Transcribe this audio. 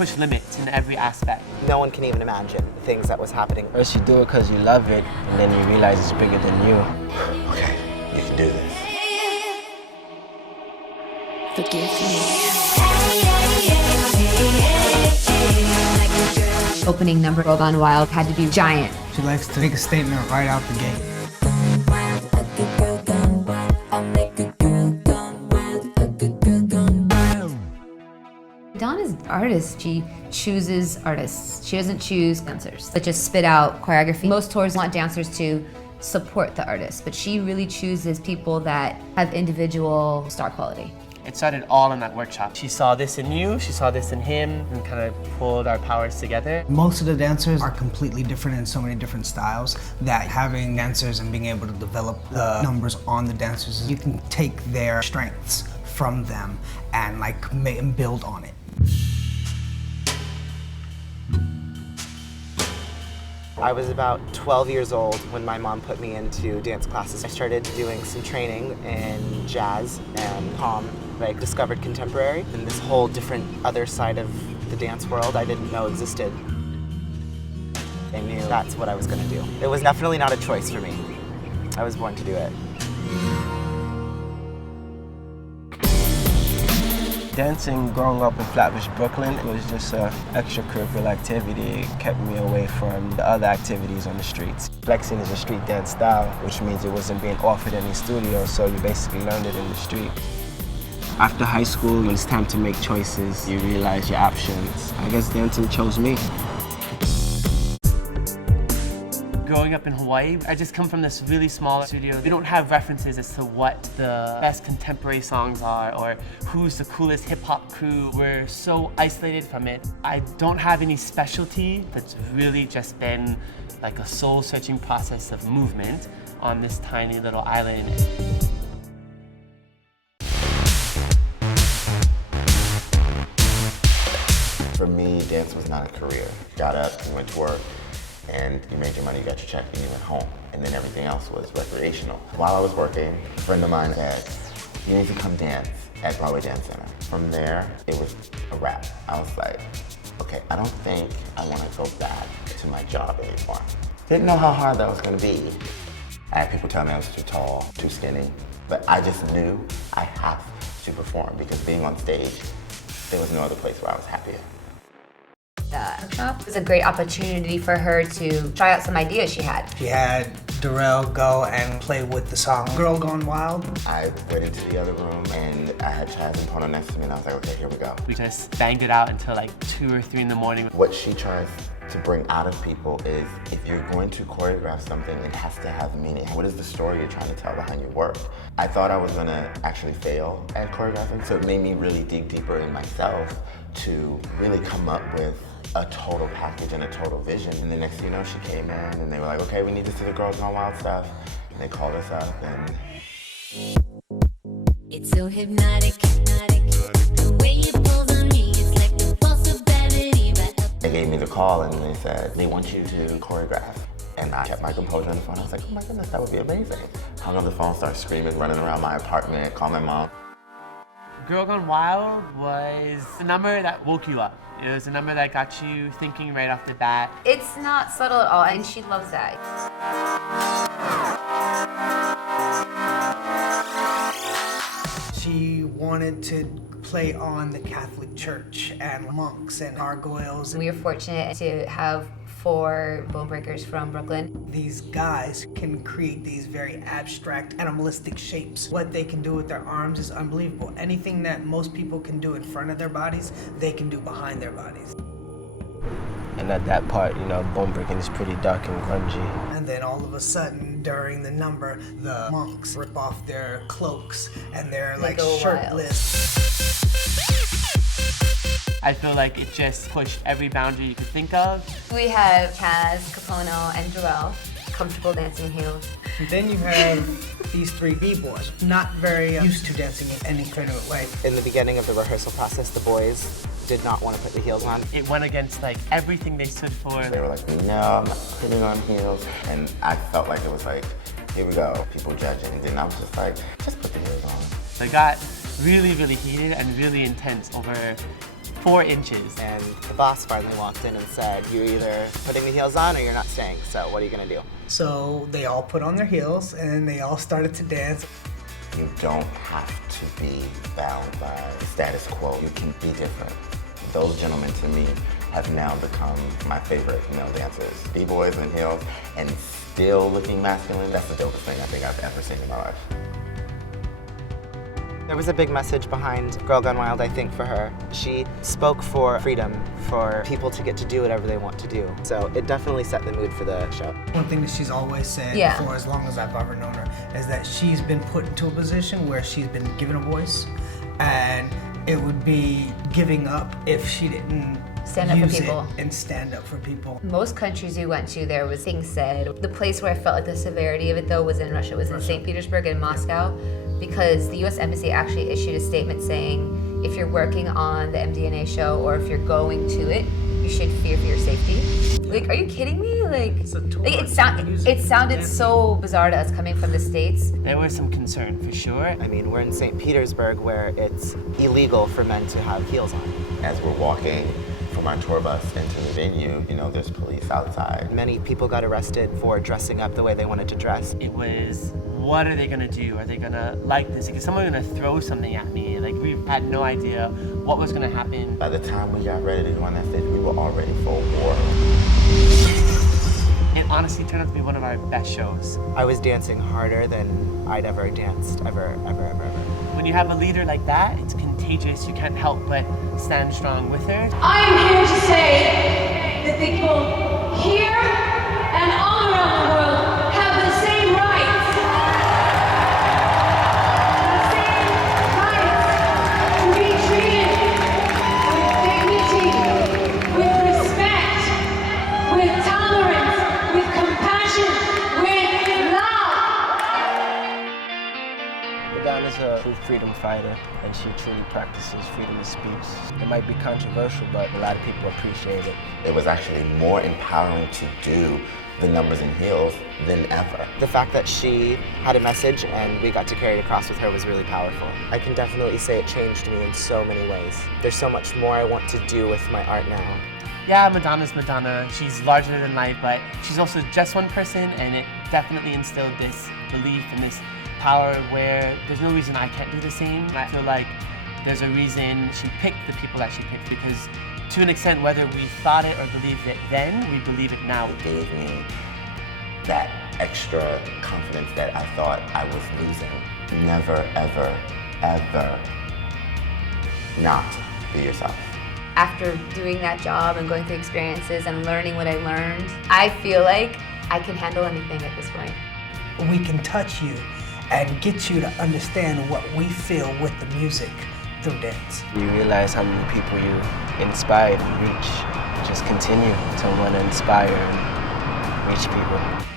push limits in every aspect. No one can even imagine the things that was happening. First you do it because you love it, and then you realize it's bigger than you. Okay, you can do this. Forgive me. Opening number, Girl Gone Wild, had to be giant. She likes to make a statement right out the gate. Dawn is an artist. She chooses artists. She doesn't choose dancers that just spit out choreography. Most tours want dancers to support the artist, but she really chooses people that have individual star quality. It started all in that workshop. She saw this in you, she saw this in him, and kind of pulled our powers together. Most of the dancers are completely different in so many different styles that having dancers and being able to develop the numbers on the dancers, you can take their strengths from them and like make and build on it. I was about 12 years old when my mom put me into dance classes. I started doing some training in jazz and pom. I discovered contemporary and this whole different other side of the dance world I didn't know existed. I knew that's what I was going to do. It was definitely not a choice for me. I was born to do it. Dancing, growing up in Flatbush, Brooklyn, it was just an extracurricular activity. It kept me away from the other activities on the streets. Flexing is a street dance style, which means it wasn't being offered in any studio, so you basically learned it in the street. After high school, when it's time to make choices, you realize your options. I guess dancing chose me. Growing up in Hawaii, I just come from this really small studio. We don't have references as to what the best contemporary songs are or who's the coolest hip-hop crew. We're so isolated from it. I don't have any specialty. That's really just been like a soul-searching process of movement on this tiny little island. For me, dance was not a career. Got up, you went to work, and you made your money, you got your check, and you went home. And then everything else was recreational. While I was working, a friend of mine said, you need to come dance at Broadway Dance Center. From there, it was a wrap. I was like, okay, I don't think I want to go back to my job anymore. Didn't know how hard that was going to be. I had people tell me I was too tall, too skinny, but I just knew I have to perform because being on stage, there was no other place where I was happier. The workshop was a great opportunity for her to try out some ideas she had. She had Darrell go and play with the song Girl Gone Wild. I went into the other room and I had Chaz and Pono next to me and I was like, okay, here we go. We just banged it out until like 2 or 3 in the morning. What she tries to bring out of people is if you're going to choreograph something, it has to have meaning. What is the story you're trying to tell behind your work? I thought I was gonna actually fail at choreographing, so it made me really dig deeper in myself to really come up with a total package and a total vision. And the next thing you know, she came in and they were like, okay, we need this to the Girls Gone Wild stuff. And they called us up and... It's so hypnotic, the way you pull on me, it's like the force of gravity right up. They gave me the call and they said, they want you to choreograph. And I kept my composure on the phone. I was like, oh my goodness, that would be amazing. Hung up the phone, started screaming, running around my apartment, called my mom. Girl Gone Wild was a number that woke you up. It was a number that got you thinking right off the bat. It's not subtle at all, and she loves that. She wanted to play on the Catholic Church and monks and gargoyles. We are fortunate to have 4 bone breakers from Brooklyn. These guys can create these very abstract animalistic shapes. What they can do with their arms is unbelievable. Anything that most people can do in front of their bodies, they can do behind their bodies. And at that part, you know, bone breaking is pretty dark and grungy. And then all of a sudden, during the number, the monks rip off their cloaks and they're like go shirtless. I feel like it just pushed every boundary you could think of. We have Chaz, Capono, and Darrell, comfortable dancing in heels. And then you have these 3 b-boys, not very used to dancing in any kind of way. In the beginning of the rehearsal process, the boys did not want to put the heels on. It went against like everything they stood for. They were like, no, I'm not putting on heels. And I felt like it was like, here we go, people judging. And then I was just like, just put the heels on. They got really, really heated and really intense over 4 inches. And the boss finally walked in and said, "You're either putting the heels on or you're not staying, so what are you gonna do?" So they all put on their heels and they all started to dance. You don't have to be bound by the status quo. You can be different. Those gentlemen, to me, have now become my favorite male dancers. B-boys in heels and still looking masculine. That's the dopest thing I think I've ever seen in my life. There was a big message behind Girl Gone Wild, I think, for her. She spoke for freedom, for people to get to do whatever they want to do. So it definitely set the mood for the show. One thing that she's always said for as long as I've ever known her is that she's been put into a position where she's been given a voice, and it would be giving up if she didn't Stand up for use it people. and stand up for people. Most countries we went to, there was things said. The place where I felt like the severity of it though was in Russia. It was in St. Petersburg and Moscow, because the US Embassy actually issued a statement saying if you're working on the MDNA show or if you're going to it, you should fear for your safety. Like, are you kidding me? Like it sounded so bizarre to us coming from the States. There was some concern for sure. I mean, we're in St. Petersburg where it's illegal for men to have heels on. As we're walking from our tour bus into the venue, you know, there's police outside. Many people got arrested for dressing up the way they wanted to dress. It was, what are they gonna do? Are they gonna like this? Is someone gonna throw something at me? Like, we had no idea what was gonna happen. By the time we got ready to go on that stage, we were already full war. It honestly turned out to be one of our best shows. I was dancing harder than I'd ever danced, ever. When you have a leader like that, it's contagious. You can't help but stand strong with her. I am here to say that the people here and all around the world have the same rights. The same rights to be treated with dignity, with respect, with tolerance, with compassion, with love. Madonna's a true freedom fighter, and she truly practices freedom of speech. It might be controversial, but a lot of people appreciate it. It was actually more empowering to do the numbers in heels than ever. The fact that she had a message and we got to carry it across with her was really powerful. I can definitely say it changed me in so many ways. There's so much more I want to do with my art now. Yeah, Madonna's Madonna. She's larger than life, but she's also just one person, and it definitely instilled this belief and this power where there's no reason I can't do the same. I feel like there's a reason she picked the people that she picked, because to an extent, whether we thought it or believed it then, we believe it now. It gave me that extra confidence that I thought I was losing. Never, ever, ever not be yourself. After doing that job and going through experiences and learning what I learned, I feel like I can handle anything at this point. We can touch you and get you to understand what we feel with the music through dance. You realize how many people you inspired and reach. Just continue to want to inspire and reach people.